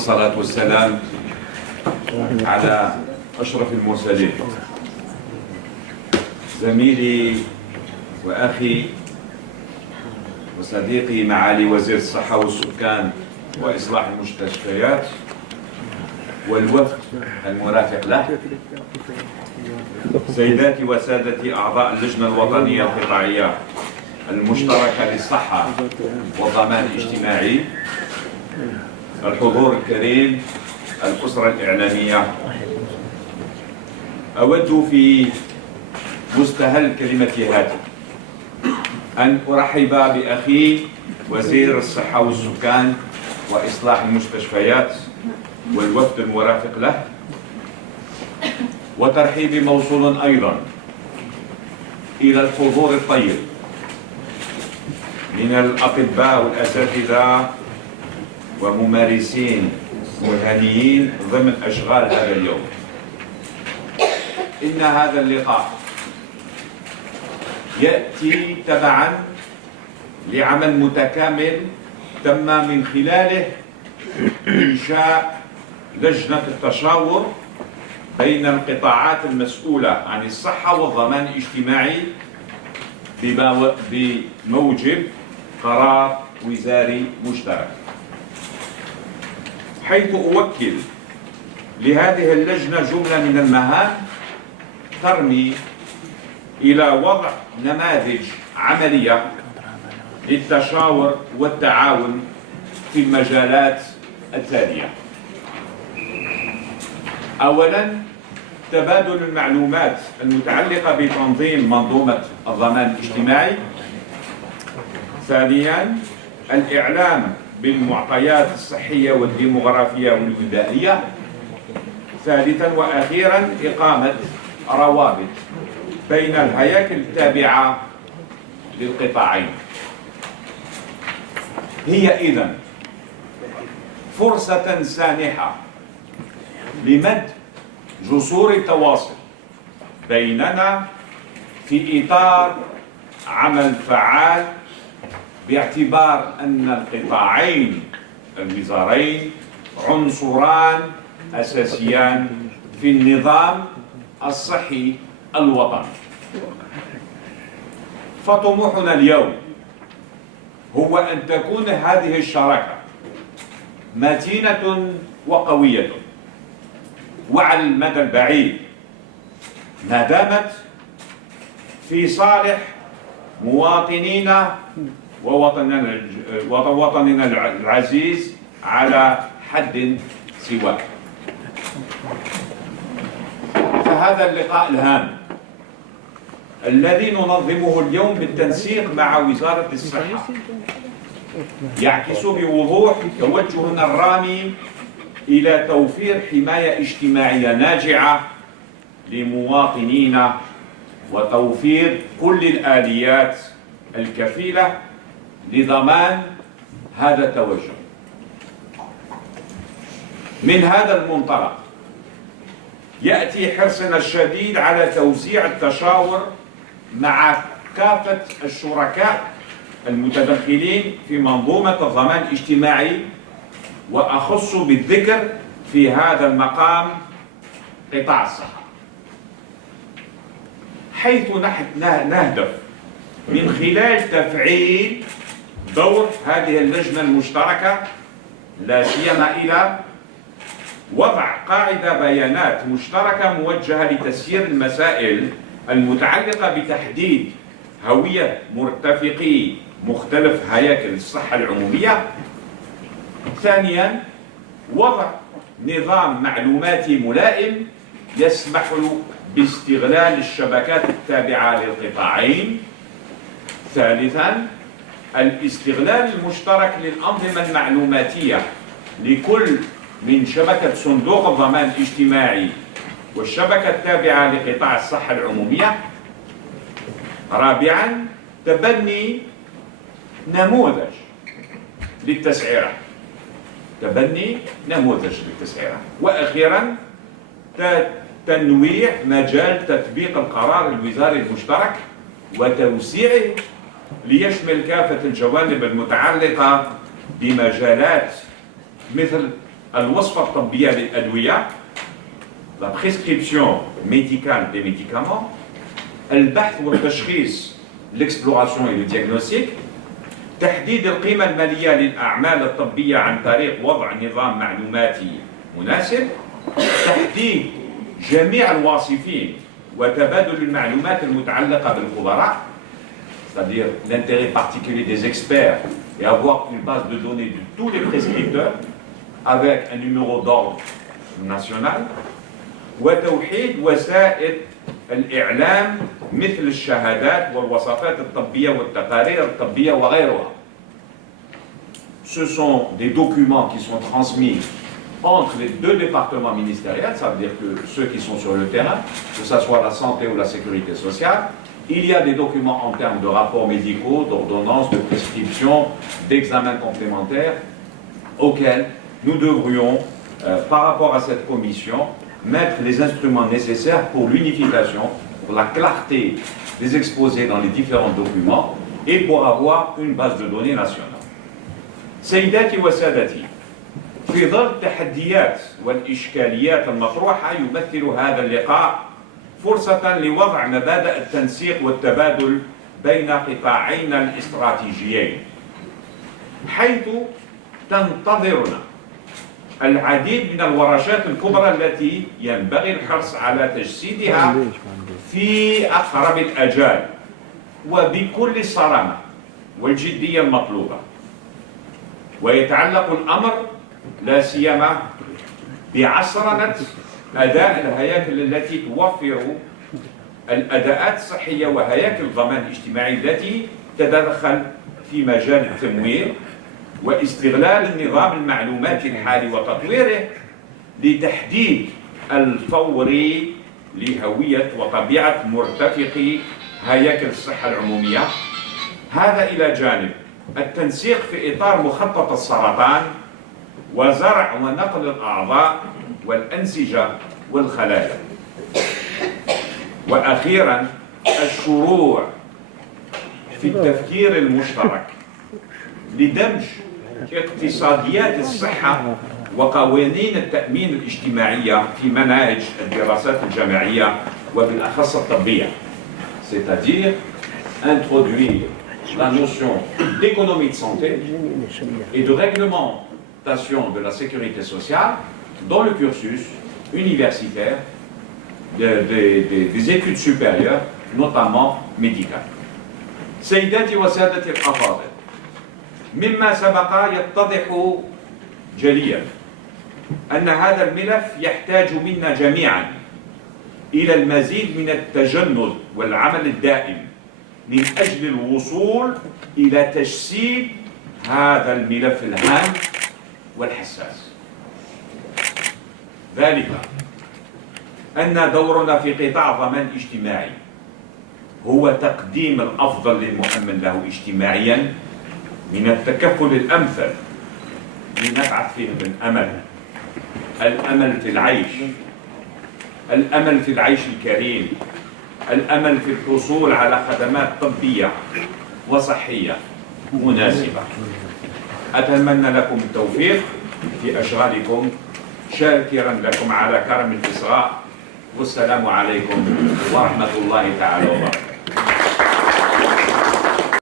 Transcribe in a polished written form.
والصلاة والسلام على أشرف المرسلين، زميلي وأخي وصديقي معالي وزير الصحة والسكان وإصلاح المستشفيات والوفد المرافق له، سيداتي وسادتي أعضاء اللجنة الوطنية القطاعية المشتركة للصحة والضمان الاجتماعي، الحضور الكريم، الأسرة الإعلامية، أود في مستهل كلمتي هذه أن أرحب بأخي وزير الصحة والسكان وإصلاح المستشفيات والوفد المرافق له، وترحيبي موصول أيضا إلى الحضور الطيب من الأطباء والأساتذة وممارسين مهنيين ضمن أشغال هذا اليوم. إن هذا اللقاء يأتي تبعا لعمل متكامل تم من خلاله إنشاء لجنة التشاور بين القطاعات المسؤولة عن الصحة والضمان الاجتماعي بموجب قرار وزاري مشترك، حيث أوكل لهذه اللجنة جملة من المهام ترمي إلى وضع نماذج عملية للتشاور والتعاون في المجالات التالية: أولاً، تبادل المعلومات المتعلقة بتنظيم منظومة الضمان الاجتماعي. ثانياً، الإعلام بالمعطيات الصحية والديموغرافية والوبائية. ثالثاً وأخيراً، إقامة روابط بين الهياكل التابعة للقطاعين. هي إذن فرصة سانحة لمد جسور التواصل بيننا في إطار عمل فعال، باعتبار أن القطاعين الوزارين عنصران أساسيان في النظام الصحي الوطني. فطموحنا اليوم هو أن تكون هذه الشراكة متينة وقوية وعلى المدى البعيد، ما دامت في صالح مواطنينا ووطننا العزيز على حد سواء. فهذا اللقاء الهام الذي ننظمه اليوم بالتنسيق مع وزارة الصحة يعكس بوضوح توجهنا الرامي إلى توفير حماية اجتماعية ناجعة لمواطنينا وتوفير كل الآليات الكفيلة لضمان هذا التوجه. من هذا المنطلق يأتي حرصنا الشديد على توسيع التشاور مع كافة الشركاء المتدخلين في منظومة الضمان الاجتماعي، وأخص بالذكر في هذا المقام قطاع الصحة، حيث نهدف من خلال تفعيل دور هذه اللجنة المشتركة لا سيما إلى وضع قاعدة بيانات مشتركة موجهة لتسيير المسائل المتعلقة بتحديد هوية مرتفقي مختلف هياكل الصحة العمومية. ثانياً، وضع نظام معلوماتي ملائم يسمح باستغلال الشبكات التابعة للقطاعين. ثالثاً، الاستغلال المشترك للأنظمة المعلوماتية لكل من شبكة صندوق الضمان الاجتماعي والشبكة التابعة لقطاع الصحة العمومية. رابعاً، تبني نموذج للتسعيرة. وأخيراً، تنويع مجال تطبيق القرار الوزاري المشترك وتوسيعه ليشمل كافة الجوانب المتعلقة بمجالات مثل الوصفة الطبية للأدوية، la prescription médicale des médicaments، البحث والتشخيص l'exploration et le diagnostic، تحديد القيمة المالية للأعمال الطبية عن طريق وضع نظام معلوماتي مناسب، تحديد جميع الواصفين وتبادل المعلومات المتعلقة بالخبراء، c'est-à-dire l'intérêt particulier des experts et avoir une base de données de tous les prescripteurs avec un numéro d'ordre national، وتوحيد وسائل الإعلام مثل الشهادات والوصفات الطبية والتقارير الطبية وغيرها. Ce sont des documents qui sont transmis entre les deux départements ministériels, ça veut dire que ceux qui sont sur le terrain, que ce soit la santé ou la sécurité sociale, il y a des documents en termes de rapports médicaux, d'ordonnances, de prescriptions, d'examens complémentaires auxquels nous devrions, par rapport à cette commission, mettre les instruments nécessaires pour l'unification, pour la clarté des exposés dans les différents documents et pour avoir une base de données nationale. سيداتي وسادتي، في ظل التحديات والإشكاليات المطروحة يمثل هذا اللقاء فرصة لوضع مبادئ التنسيق والتبادل بين قطاعينا الاستراتيجيين، حيث تنتظرنا العديد من الورشات الكبرى التي ينبغي الحرص على تجسيدها في أقرب الآجال وبكل الصرامة والجدية المطلوبة. ويتعلق الأمر لا سيما بعصرنة أداء الهياكل التي توفر الأداءات الصحية وهياكل الضمان الاجتماعي التي تتدخل في مجال التمويل واستغلال النظام المعلوماتي الحالي وتطويره لتحديد الفوري لهوية وطبيعة مرتفقي هياكل الصحة العمومية. هذا إلى جانب التنسيق في إطار مخطط السرطان وزرع ونقل الأعضاء والأنسجة والخلايا. وأخيرا الشروع في التفكير المشترك لدمج اقتصاديات الصحة وقوانين التأمين الاجتماعية في مناهج الدراسات الجامعية وبالأخص الطبية، c'est-à-dire introduire la notion d'économie de santé et de réglementation de la sécurité sociale dans le cursus universitaire des études supérieures, notamment médicales. سيداتي وسادتي الأفاضل، مما سبق يتضح جليا أن هذا الملف يحتاج منا جميعا إلى المزيد من التجند والعمل الدائم من أجل الوصول إلى تجسيد هذا الملف الهام والحساس. ذلك أن دورنا في قطاع ضمان اجتماعي هو تقديم الأفضل للمؤمن له اجتماعيا من التكفل الأمثل لنبعث فيه بالأمل، الأمل في العيش، الأمل في العيش الكريم، الأمل في الحصول على خدمات طبية وصحية مناسبة. أتمنى لكم التوفيق في أشغالكم، شاكرا لكم على كرم الإصغاء، والسلام عليكم ورحمة الله تعالى وبركاته.